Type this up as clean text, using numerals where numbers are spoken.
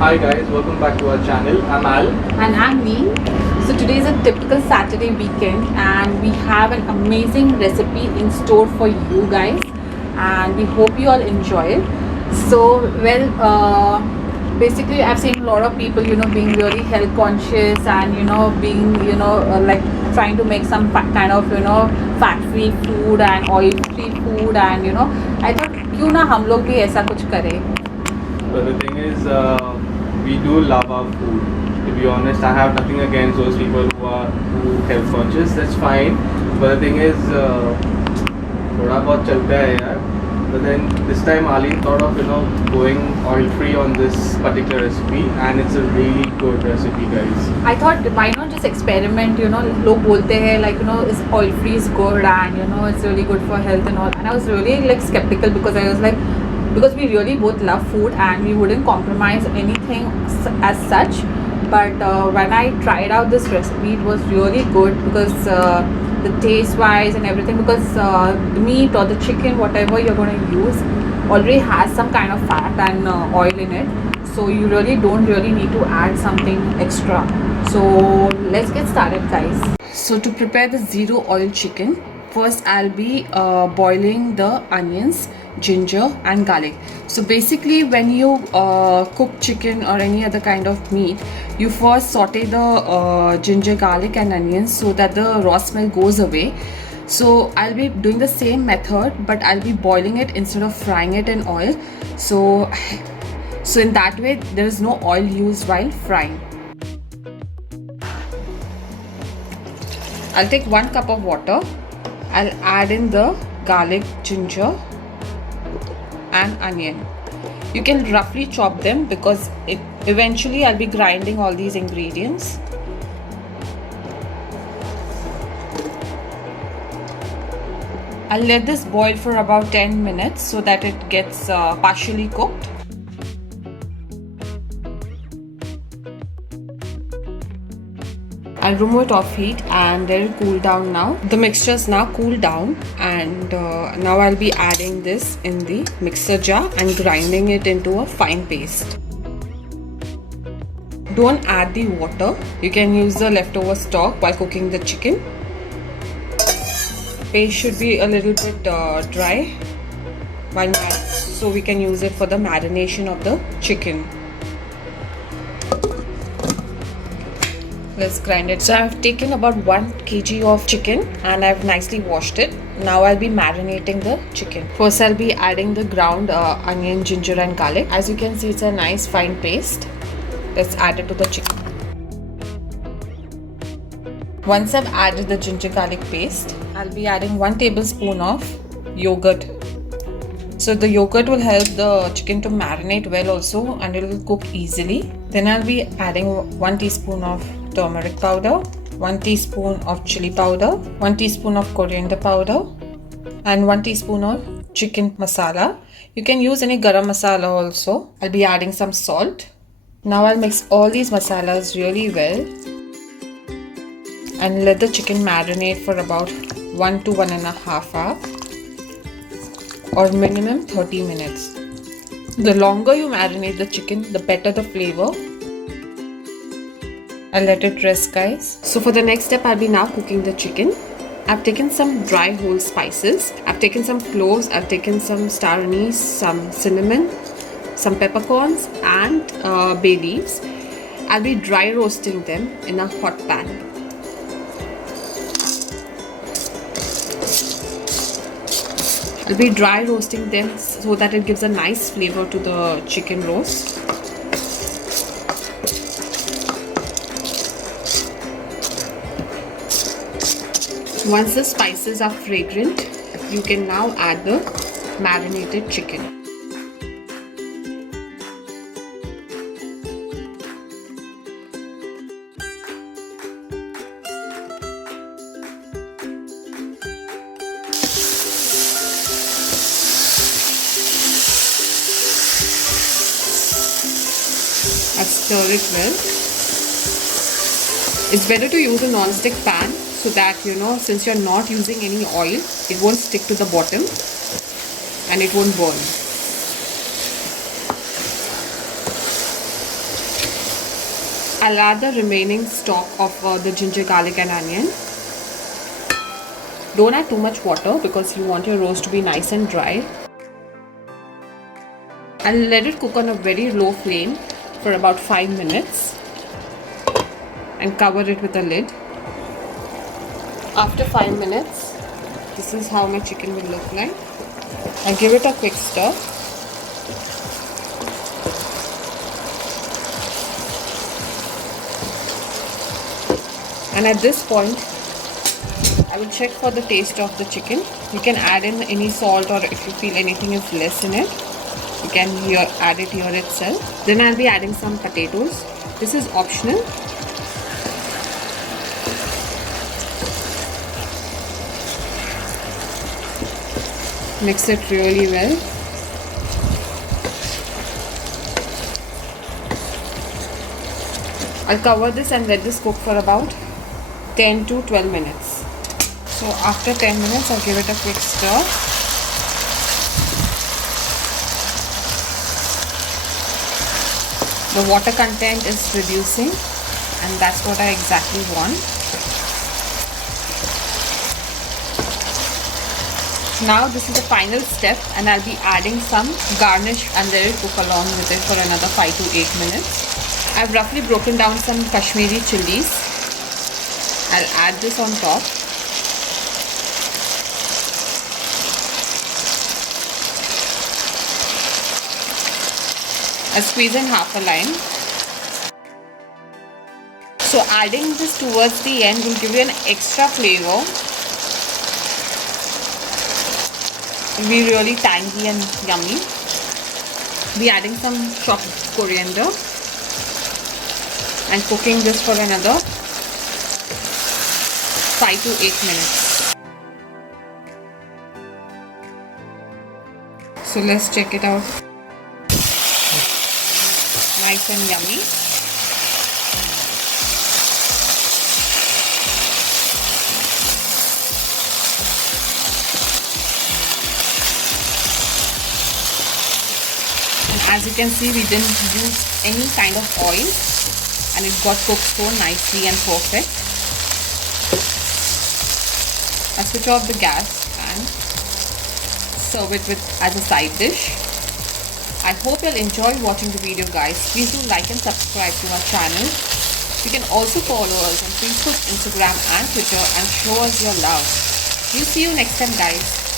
Hi guys, welcome back to our channel. I'm Al. And I'm Neem. So today is a typical Saturday weekend and we have an amazing recipe in store for you guys and we hope you all enjoy it. So basically I've seen a lot of people being really health conscious and being like trying to make some kind of fat free food and oil free food and I thought क्यों ना हम लोग भी ऐसा कुछ करें. But the thing is, we do love our food. To be honest, I have nothing against those people who health conscious. That's fine. But the thing is, थोड़ा बहुत चलता है यार. But then this time Ali thought of going oil free on this particular recipe, and it's a really good recipe, guys. I thought why not just experiment, लोग बोलते हैं like is oil free is good and it's really good for health and all, and I was really like skeptical because I was like, because we really both love food and we wouldn't compromise anything as such. But when I tried out this recipe, it was really good because the taste wise and everything, because the meat or the chicken, whatever you're going to use, already has some kind of fat and oil in it, so you really don't need to add something extra. So let's get started, guys. So to prepare the zero oil chicken, first I'll be boiling the onions, ginger and garlic. So basically when you cook chicken or any other kind of meat, you first saute the ginger, garlic and onions so that the raw smell goes away. So I'll be doing the same method, but I'll be boiling it instead of frying it in oil. So in that way there is no oil used while frying. I'll take 1 cup of water. I'll add in the garlic, ginger and onion. You can roughly chop them because eventually I'll be grinding all these ingredients. I'll let this boil for about 10 minutes so that it gets partially cooked. I'll remove it off heat and let it cool down now. The mixture is now cooled down, and now I'll be adding this in the mixer jar and grinding it into a fine paste. Don't add the water. You can use the leftover stock while cooking the chicken. Paste should be a little bit dry so we can use it for the marination of the chicken. Let's grind it. So I've taken about 1 kg of chicken and I've nicely washed it. Now I'll be marinating the chicken. First I'll be adding the ground onion, ginger and garlic. As you can see, it's a nice fine paste. Let's add it to the chicken. Once I've added the ginger garlic paste, I'll be adding 1 tablespoon of yogurt. So the yogurt will help the chicken to marinate well also, and it will cook easily. Then I'll be adding 1 teaspoon of turmeric powder, 1 teaspoon of chili powder, 1 teaspoon of coriander powder and 1 teaspoon of chicken masala. You can use any garam masala also. I'll be adding some salt. Now I'll mix all these masalas really well and let the chicken marinate for about 1 to 1.5 hours or minimum 30 minutes. The longer you marinate the chicken, the better the flavor. I'll let it rest, guys. So for the next step, I'll be now cooking the chicken. I've taken some dry whole spices. I've taken some cloves. I've taken some star anise, some cinnamon, some peppercorns and bay leaves. I'll be dry roasting them in a hot pan. I'll be dry roasting them so that it gives a nice flavor to the chicken roast. Once the spices are fragrant, you can now add the marinated chicken. I stir it well. It's better to use a non-stick pan so that since you're not using any oil, it won't stick to the bottom and it won't burn. I'll add the remaining stock of the ginger, garlic and onion. Don't add too much water because you want your roast to be nice and dry. And let it cook on a very low flame for about 5 minutes. And cover it with a lid. After 5 minutes, this is how my chicken will look like. I'll give it a quick stir. And at this point, I will check for the taste of the chicken. You can add in any salt, or if you feel anything is less in it, you can add it here itself. Then I'll be adding some potatoes. This is optional. Mix it really well. I'll cover this and let this cook for about 10 to 12 minutes. So after 10 minutes, I'll give it a quick stir. The water content is reducing, and that's what I exactly want. Now this is the final step, and I'll be adding some garnish and let it cook along with it for another 5 to 8 minutes. I've roughly broken down some Kashmiri chilies. I'll add this on top. I'll squeeze in half a lime. So adding this towards the end will give you an extra flavor. It will be really tangy and yummy. Be adding some chopped coriander and cooking this for another 5 to 8 minutes. So let's check it out. Nice and yummy. As you can see, we didn't use any kind of oil, and it got cooked so nicely and perfect. I'll switch off the gas and serve it as a side dish. I hope you'll enjoy watching the video, guys. Please do like and subscribe to our channel. You can also follow us on Facebook, Instagram and Twitter and show us your love. We'll see you next time, guys.